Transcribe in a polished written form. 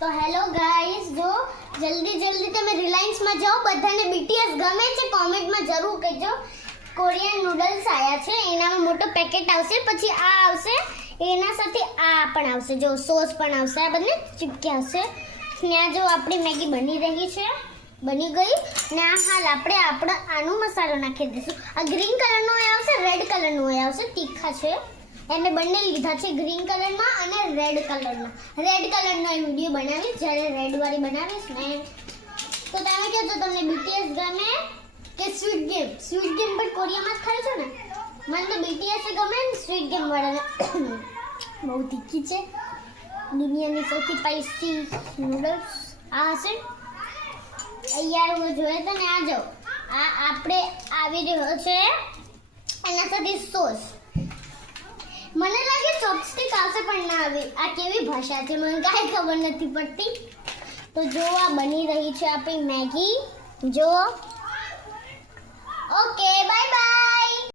તો hello guys, જો જલ્દી તમે રિલાયન્સ માં જાઓ. બધાને BTS ગમે છે કોમેન્ટમાં જરૂર કહેજો. કોરિયન નૂડલ્સ આયા છે, એનામાં મોટો પેકેટ આવશે, પછી આ આવશે, એના સાથે આ પણ આવશે, જો સોસ પણ આવશે, આ બંને ચીપકી આવશે. ત્યાં જો આપણી મેગી બની રહી છે, બની ગઈ ને આ હાલ આપણે આનો મસાલો નાખી દઈશું. આ ગ્રીન કલરનો આવશે, રેડ કલરનો આવશે, તીખા છે. મેં બંને લીધા છે, ગ્રીન કલરમાં અને રેડ કલરના. રેડ કલરનો વિડીયો બનાવીશ જ્યારે રેડ વાળી બનાવીશ ને. તો તમે કહો તો તમને BTS ગમે કે સ્વીટ ગેમ? સ્વીટ ગેમ પણ કોરિયામાં જ ખાય છે ને. મને તો BTS ગમે ને સ્વીટ ગેમ વાળા. બહુ તીખી છે, દુનિયાની સૌથી સ્પાઈસી નૂડલ્સ આ હશે. યાર હું જોયે તો ને આ જો આ આપણે આવી રહ્યો છે એના સાથે સોસ. મને લાગે ચોપસ્ટિક આવશે પણ ના આવે. આ કેવી ભાષા છે મને કાંઈ ખબર નથી પડતી. તો જો આ બની રહી છે આપણી મેગી. જો